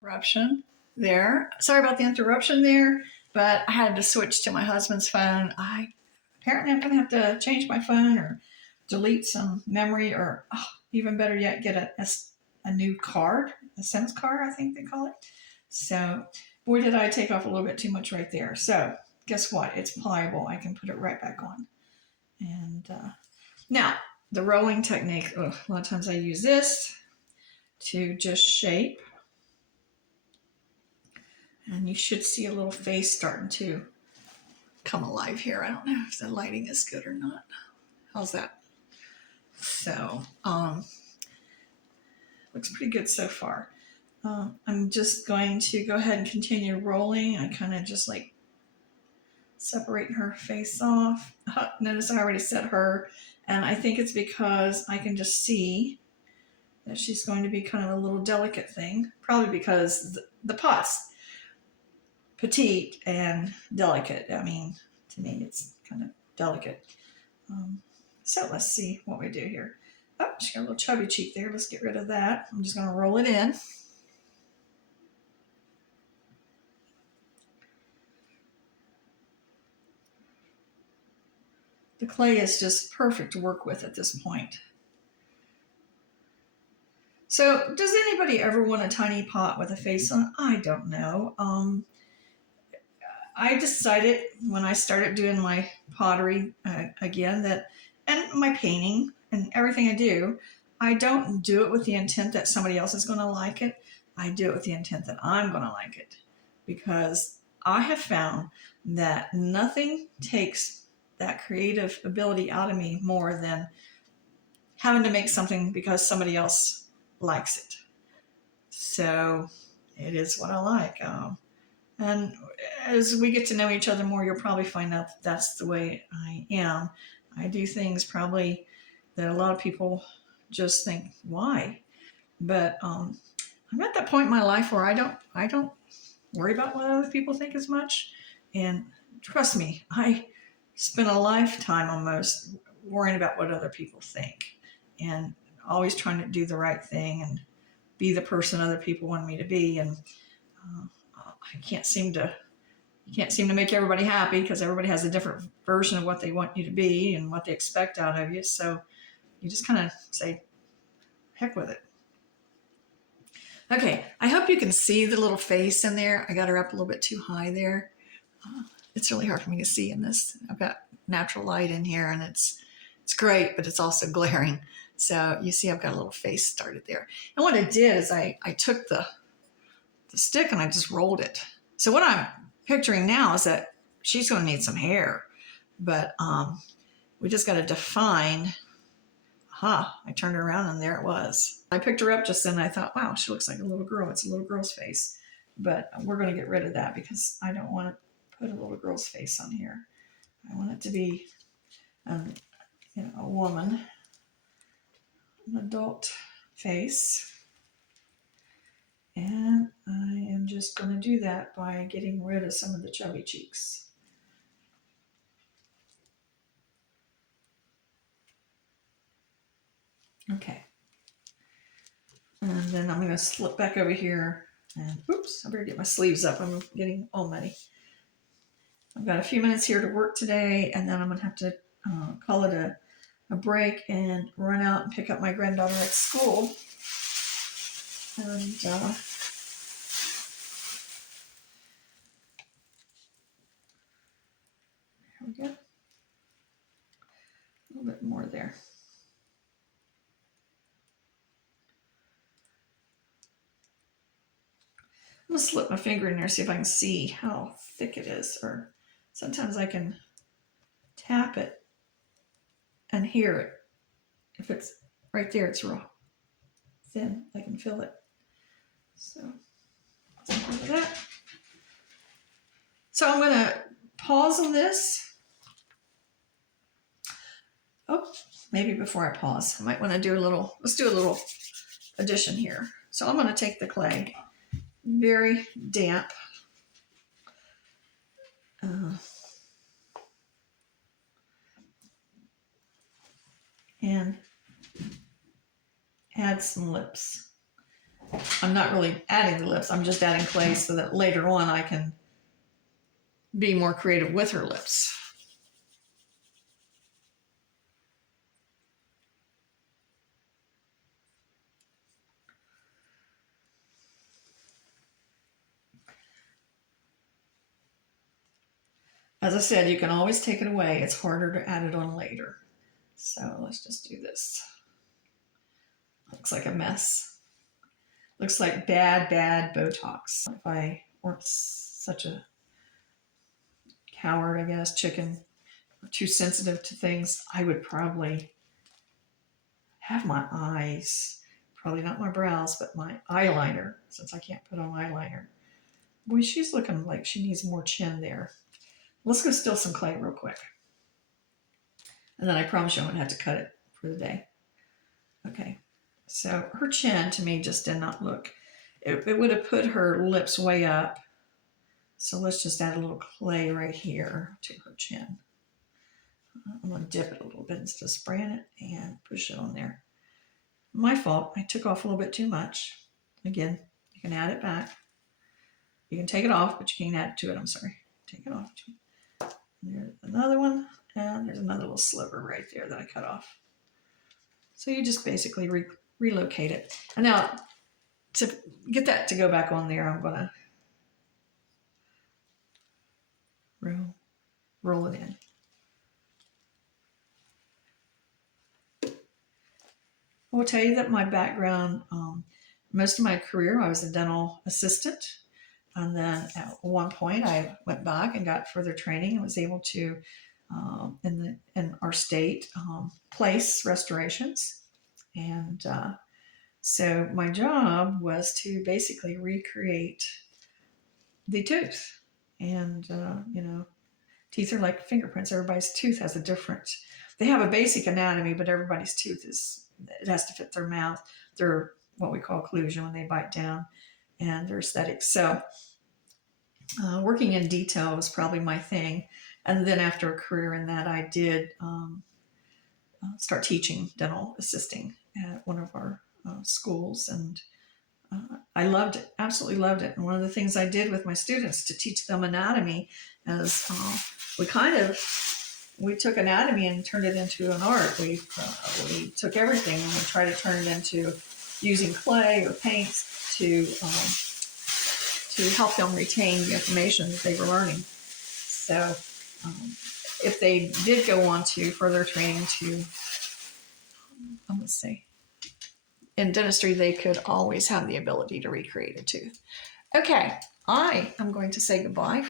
Interruption there. Sorry about the interruption there, but I had to switch to my husband's phone. I apparently I'm gonna have to change my phone or delete some memory, or even better yet, get a new card, a SIM card, I think they call it. So, boy, did I take off a little bit too much right there. So, guess what? It's pliable. I can put it right back on. And now, the rolling technique. A lot of times I use this to just shape, and you should see a little face starting to come alive here. I don't know if the lighting is good or not. How's that? So, looks pretty good so far. I'm just going to go ahead and continue rolling. I kind of just like separating her face off. Notice I already said her, and I think it's because I can just see that she's going to be kind of a little delicate thing, probably because the pot's petite and delicate. I mean, to me, it's kind of delicate. So let's see what we do here. Oh, she got a little chubby cheek there. Let's get rid of that. I'm just going to roll it in. The clay is just perfect to work with at this point. So does anybody ever want a tiny pot with a face on it? I don't know. I decided when I started doing my pottery again and my painting and everything I don't do it with the intent that somebody else is going to like it. I do it with the intent that I'm going to like it, because I have found that nothing takes that creative ability out of me more than having to make something because somebody else likes it. So it is what I like. And as we get to know each other more, you'll probably find out that that's the way I am. I do things probably that a lot of people just think, why? But I'm at that point in my life where I don't worry about what other people think as much. And trust me, I spent a lifetime almost worrying about what other people think, and always trying to do the right thing and be the person other people want me to be. And uh, I can't seem to you can't seem to make everybody happy, because everybody has a different version of what they want you to be and what they expect out of you. So you just kind of say, heck with it. Okay, I hope you can see the little face in there. I got her up a little bit too high there. It's really hard for me to see in this. I've got natural light in here, and it's great, but it's also glaring. So you see I've got a little face started there. And what I did is I took the stick and I just rolled it. So what I'm picturing now is that she's going to need some hair, but we just got to define. I turned her around and there it was. I picked her up just then and I thought, wow, she looks like a little girl. It's a little girl's face. But we're going to get rid of that because I don't want to put a little girl's face on here. I want it to be a woman, an adult face. And I am just going to do that by getting rid of some of the chubby cheeks. Okay. And then I'm going to slip back over here and oops, I better get my sleeves up. I'm getting all muddy. I've got a few minutes here to work today, and then I'm going to have to call it a break and run out and pick up my granddaughter at school. And there we go. A little bit more there. I'm going to slip my finger in there, see if I can see how thick it is. Or sometimes I can tap it and hear it. If it's right there, it's real thin. I can feel it. So that. So I'm going to pause on this. Oh, maybe before I pause, I might want to let's do a little addition here. So I'm going to take the clay, very damp. And add some lips. I'm not really adding the lips. I'm just adding clay so that later on I can be more creative with her lips. As I said, you can always take it away. It's harder to add it on later. So let's just do this. Looks like a mess. Looks like bad, bad Botox. If I weren't such a coward, I guess, chicken, or too sensitive to things, I would probably have my eyes, probably not my brows, but my eyeliner, since I can't put on eyeliner. Boy, she's looking like she needs more chin there. Let's go steal some clay real quick. And then I promise you I won't have to cut it for the day. Okay, so her chin to me just did not look, it would have put her lips way up. So let's just add a little clay right here to her chin. I'm gonna dip it a little bit instead of spraying it and push it on there. My fault, I took off a little bit too much. Again, you can add it back. You can take it off, but you can't add to it, I'm sorry. Take it off. There's another one, and there's another little sliver right there that I cut off. So you just basically relocate it. And now to get that to go back on there, I'm gonna roll it in. I will tell you that my background, most of my career, I was a dental assistant. And then at one point I went back and got further training and was able to, in our state, place restorations. And so my job was to basically recreate the tooth. And, you know, teeth are like fingerprints. Everybody's tooth has a different, they have a basic anatomy, but everybody's tooth it has to fit their mouth, their, what we call occlusion when they bite down, and their aesthetics. So working in detail was probably my thing. And then after a career in that, I did start teaching dental assisting at one of our schools. And I loved it, absolutely loved it. And one of the things I did with my students to teach them anatomy is we took anatomy and turned it into an art. We took everything and we tried to turn it into using clay or paints to help them retain the information that they were learning. So if they did go on to further training to, let's see, in dentistry, they could always have the ability to recreate a tooth. Okay, I am going to say goodbye.